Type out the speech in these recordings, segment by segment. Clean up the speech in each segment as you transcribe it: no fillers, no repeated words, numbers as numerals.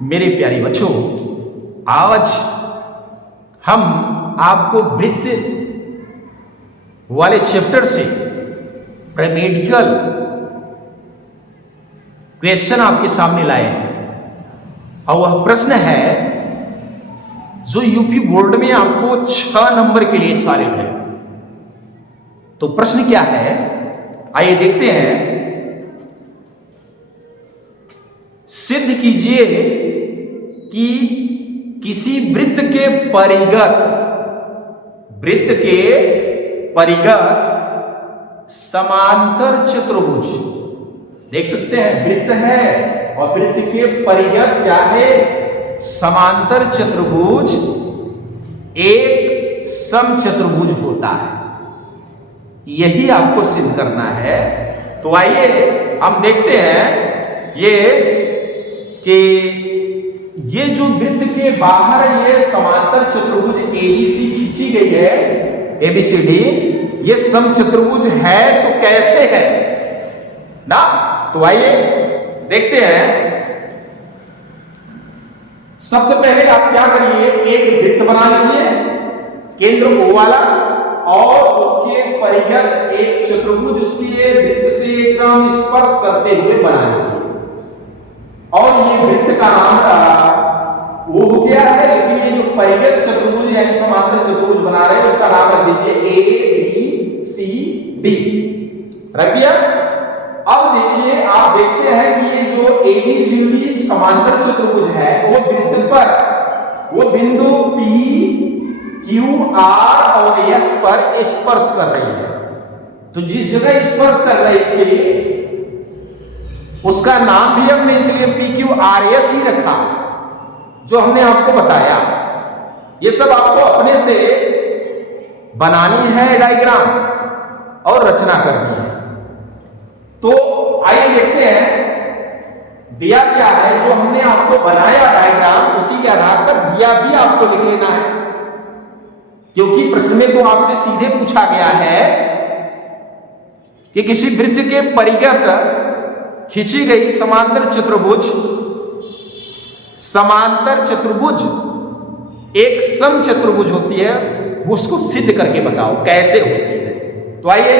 मेरे प्यारे बच्चों, आज हम आपको वृत्त वाले चैप्टर से प्रैमेडिकल क्वेश्चन आपके सामने लाए हैं और वह प्रश्न है जो यूपी बोर्ड में आपको 6 नंबर के लिए सॉलिड है। तो प्रश्न क्या है, आइए देखते हैं। सिद्ध कीजिए कि किसी वृत्त के परिगत समांतर चतुर्भुज, देख सकते हैं वृत्त है और वृत्त के परिगत क्या है, समांतर चतुर्भुज एक समचतुर्भुज होता है। यही आपको सिद्ध करना है। तो आइए हम देखते हैं कि ये जो वृत्त के बाहर ये समांतर चतुर्भुज एबीसी खींची गई है, एबीसीडी, ये समचतुर्भुज है तो कैसे है ना। तो आइए देखते हैं। सबसे पहले आप क्या करिए, एक वृत्त बना लीजिए केंद्र O वाला और उसके परिगत एक चतुर्भुज उसके वृत्त से एकदम स्पर्श करते हुए बना लीजिए। और ये वृत्त का नाम वो हो गया है, लेकिन ये जो परिगत चतुर्भुज यानी समांतर चतुर्भुज बना रहे हैं उसका नाम रख दीजिए ए बी सी डी, रख दिया। अब देखिए, आप देखते हैं कि ये जो एबीसीडी समांतर चतुर्भुज है वो वृत्त पर वो बिंदु P Q R और S पर स्पर्श कर रही है। तो जिस जगह स्पर्श कर रही थी उसका नाम भी हमने इसलिए PQRS ही रखा, जो हमने आपको बताया। ये सब आपको अपने से बनानी है डायग्राम और रचना करनी है। तो आइए देखते हैं दिया क्या है। जो हमने आपको बनाया डायग्राम उसी के आधार पर दिया भी आपको लिख लेना है, क्योंकि प्रश्न में तो आपसे सीधे पूछा गया है कि किसी वृत्त के परिगत खींची गई समांतर चतुर्भुज एक समचतुर्भुज होती है, उसको सिद्ध करके बताओ कैसे होती है। तो आइए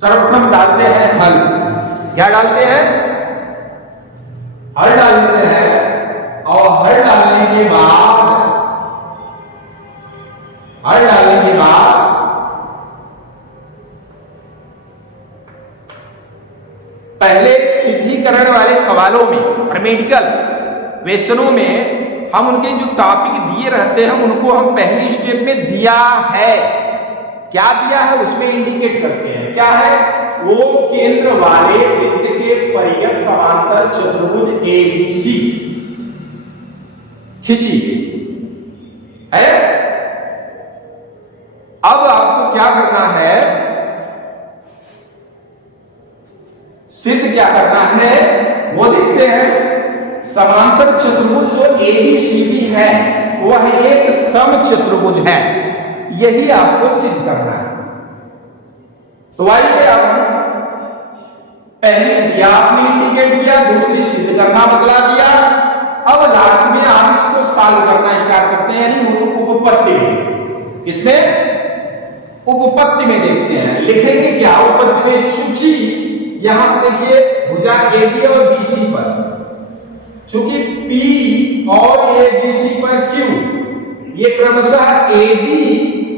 सर्वप्रथम डालते हैं हल। क्या डालते हैं? हल डालते हैं और हल डालने के बाद पहले सिद्धीकरण वाले सवालों में, प्रैमेडिकल क्वेश्चनों में हम उनके जो टॉपिक दिए रहते हैं उनको हम पहली स्टेप में दिया है, क्या दिया है उसमें इंडिकेट करते हैं। क्या है वो? केंद्र वाले वृत्त के परिगत समांतर चतुर्भुज एबीसी खींची है। अब आपको क्या करना है, सिद्ध क्या करना है वो देखते हैं। समांतर चतुर्भुज जो एबीसीडी है वह एक समचतुर्भुज है, यही आपको सिद्ध करना है। तो आइए अब पहले दिया आपने इंडिकेट किया, दूसरी सिद्ध करना बतला दिया। अब लास्ट में आप इसको सॉल्व करना स्टार्ट करते हैं, यानी उपपत्ति में। किसमें? उपपत्ति में देखते हैं। लिखेंगे क्या उपपत्ति में? चूंकि यहां से देखिए भुजा AB और BC पर, चूंकि P और ABC पर Q ये क्रमशः AB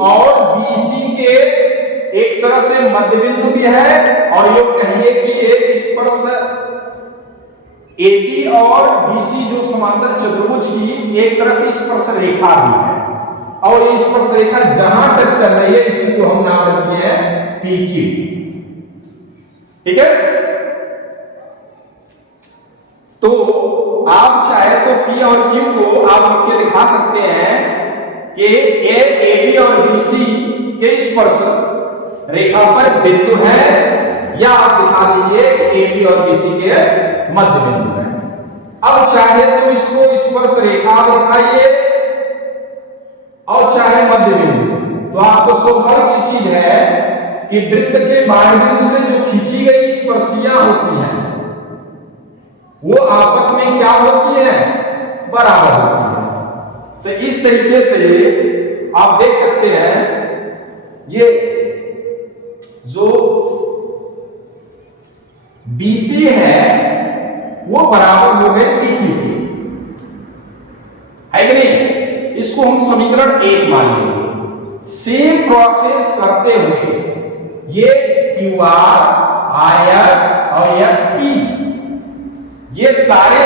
और BC के एक तरह से मध्य बिंदु भी है, और ये कहिए कि एक स्पर्श AB और BC जो समांतर चतुर्भुज की एक तरह से स्पर्श रेखा भी है, और ये स्पर्श रेखा जहां टच कर रही है इसको हम नाम रखते हैं PQ। ठीक है? तो आप चाहे तो P और Q को आप लिख के दिखा सकते हैं कि ये AB और BC के स्पर्श रेखा पर बिंदु है, या आप दिखा दीजिए कि AB और BC के मध्य बिंदु है। अब चाहे तो इसको स्पर्श रेखा दिखाइए और चाहे मध्य बिंदु। तो आपको स्वाभाविक सी चीज है कि वृत्त के बाह्य बिंदु से जो खींची गई स्पर्शियां होती हैं वो आपस में क्या होती है, बराबर होती है। तो इस तरीके से आप देख सकते हैं ये जो बीपी है वो बराबर हो गए पीक्यू की, है कि नहीं। इसको हम समीकरण 1 मान लेंगे। सेम प्रोसेस करते हुए ये क्यू आर, आई एस और एस पी, ये सारे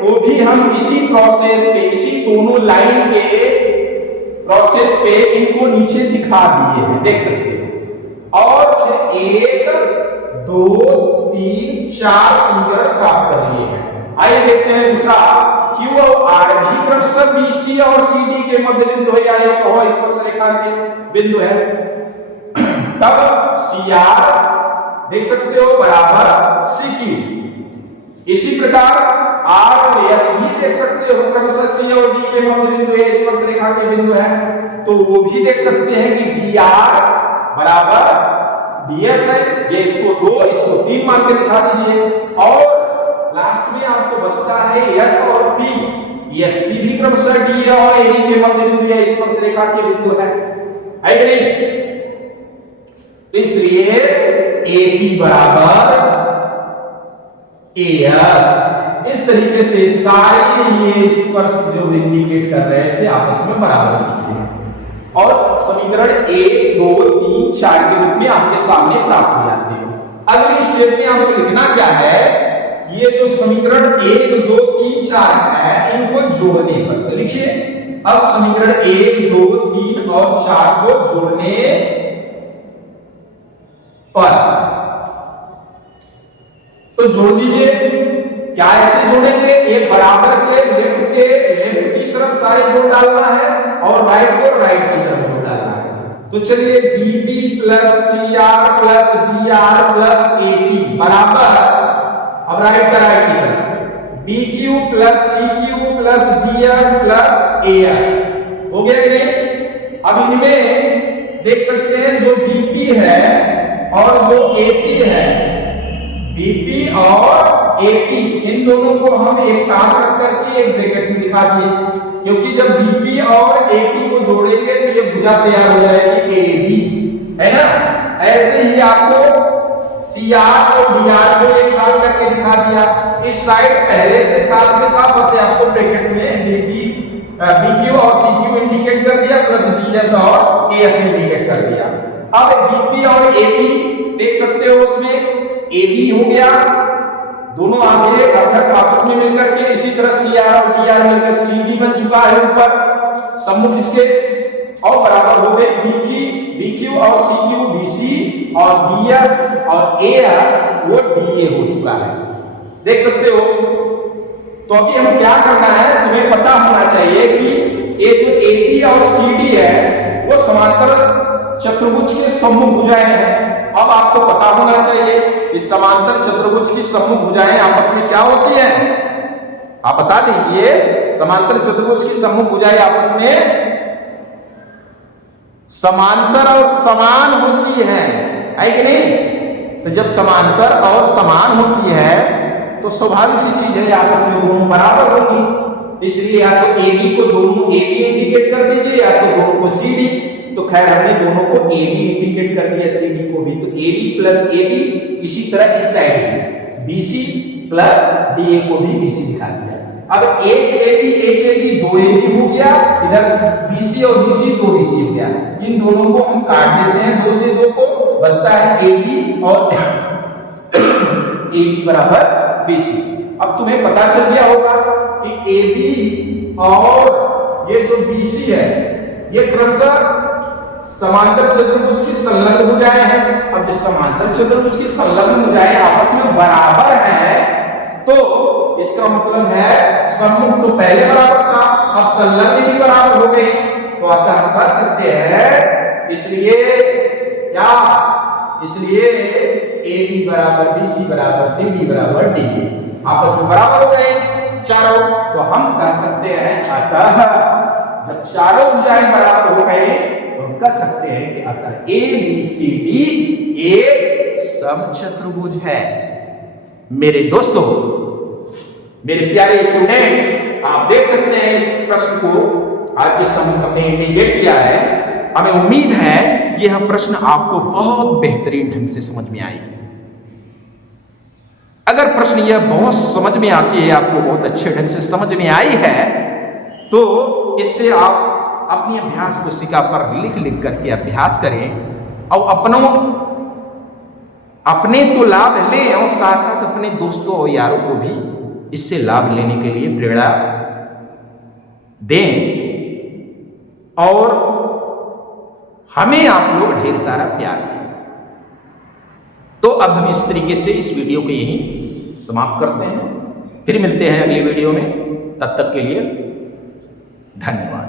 को भी हम इसी प्रोसेस पे, इसी दोनों लाइन के प्रोसेस पे इनको नीचे दिखा दिए हैं, देख सकते हो। और फिर 1 2 3 4 समीकरण प्राप्त कर लिए हैं। आइए देखते हैं दूसरा। क्यू और आर भी क्रमशः बीसी और सीडी के मध्य बिंदु है, या ये कहो स्पर्श रेखा के बिंदु है। तब सी आर देख सकते हो बराबर सी क्यू। इसी प्रकार आर और एस भी देख सकते हो, क्रमशः सी और डी के मध्य बिंदु है, स्पर्श रेखा के बिंदु है। तो वो भी देख सकते हैं कि डी आर बराबर डीएस है। ये इसको 2 इसको 3 मान के दिखा दीजिए। और लास्ट में आपको बचता है एस और पी। एस पी भी क्रमशः डी और ए के मध्य बिंदु है, स्पर्श रेखा के बिंदु है कि नहीं। तो इसलिए ए पी बराबर एस। इस तरीके से सारे ये स्पर्श जो इंडिकेट कर रहे थे आपस में बराबर हो चुके हैं और समीकरण 1 2 3 4 के रूप में आपके सामने प्राप्त हो जाते हैं। अगली स्टेप में आपको लिखना क्या है, ये जो समीकरण 1 2 3 4 है इनको जोड़ने पर। तो लिखिए अब समीकरण 1 2 3 और 4 को जोड़ने पर, तो जोड़ दीजिए। क्या ऐसे जोड़ेंगे, एक बराबर के लेफ्ट की तरफ सारे जोड़ डालना है और राइट को राइट की तरफ जोड़ डालना है। तो चलिए BP plus C R plus D R plus AP बराबर, अब राइट का राइट की तरफ B Q plus C Q plus D S plus A S. हो गया कि नहीं। अब इनमें देख सकते हैं जो बीपी है और जो एपी है, बीपी और एपी इन दोनों को हम एक साथ रख करके एक ब्रैकेट में दिखा दिए, क्योंकि जब बीपी और एपी को जोड़ेंगे तो ये भुजा तैयार हो जाएगी एबी, है ना। ऐसे ही आपको सीआर और डीआर को एक साथ करके दिखा दिया। इस साइड पहले से साथ में था, बस आपको ब्रैकेट्स में बीपी बीक्यू और सीक्यू इंडिकेट कर दिया प्लस डीएस और एएस इंडिकेट कर दिया। अब बीपी और एपी देख सकते हो, उसमें एबी हो गया, दोनों आगे अर्थक आपस में मिलकर के, इसी तरह सीआर और डीआर मिलकर सीडी बन चुका है ऊपर सम्मुख इसके, और बराबर हो गए बीक्यू और सीक्यू बीसी और डीएस और एएस वो डीए हो चुका है, देख सकते हो। तो अभी हमें क्या करना है, तुम्हें पता होना चाहिए कि ये जो एपी और सीडी है वो समांतर चतुर्भुज के सम्मुख भुजाएं हैं। अब आपको पता होना चाहिए कि समांतर चतुर्भुज की सम्मुख भुजाएं आपस में क्या होती हैं। आप बता दीजिए, समांतर चतुर्भुज की सम्मुख भुजाएं आपस में समांतर और समान होती है कि नहीं। तो जब समांतर और समान होती है तो स्वाभाविक सी चीज है आपस में दोनों बराबर होंगी। इसलिए या तो AB को दोनों AB इंडिकेट कर दीजिए या तो दोनों को CD। तो खैर हमने दोनों को AB इंडिकेट कर दिया, CD को भी। तो AB प्लस AB, इसी तरह इस साइड BC प्लस DA को भी BC दिखा दिया। अब एक AB दो AB हो गया, इधर BC और BC दो BC हो गया। इन दोनों को हम काट देते हैं, 2 से 2 को बचता है AB और AB बराबर BC। अब तुम्हें पता चल गया होगा कि AB और ये जो BC है ये क्रमशः समांतर चतुर्भुज की संलग्न भुजाएं हैं। अब जो समांतर चतुर्भुज की संलग्न भुजाएं आपस में बराबर हैं तो इसका मतलब है सम्मुख तो पहले बराबर था, अब संलग्न भी बराबर हो गए। तो अतः हम कह सकते हैं, इसलिए क्या, इसलिए AB बराबर BC बराबर CD बराबर DA आपस में बराबर हो गए चारों। तो हम कह सकते हैं अतः जब चारों भुजाएं बराबर हो गए तो हम कह सकते हैं कि अतः ABCD एक समचतुर्भुज है। मेरे दोस्तों, मेरे प्यारे स्टूडेंट्स, आप देख सकते हैं इस प्रश्न को आपके सम्मुख हमने इंडिकेट किया है। हमें उम्मीद है कि यह प्रश्न आपको बहुत बेहतरीन ढंग से समझ में आएगी। अगर प्रश्न यह बहुत समझ में आती है, आपको बहुत अच्छे ढंग से समझ में आई है, तो इससे आप अपनी अभ्यास पुस्तिका पर लिख करके अभ्यास करें और अपने तो लाभ लें और साथ साथ अपने दोस्तों और यारों को भी इससे लाभ लेने के लिए प्रेरणा दें और हमें आप लोग ढेर सारा प्यार दें। तो अब हम इस तरीके से इस वीडियो को यहीं समाप्त करते हैं, फिर मिलते हैं अगली वीडियो में। तब तक के लिए धन्यवाद।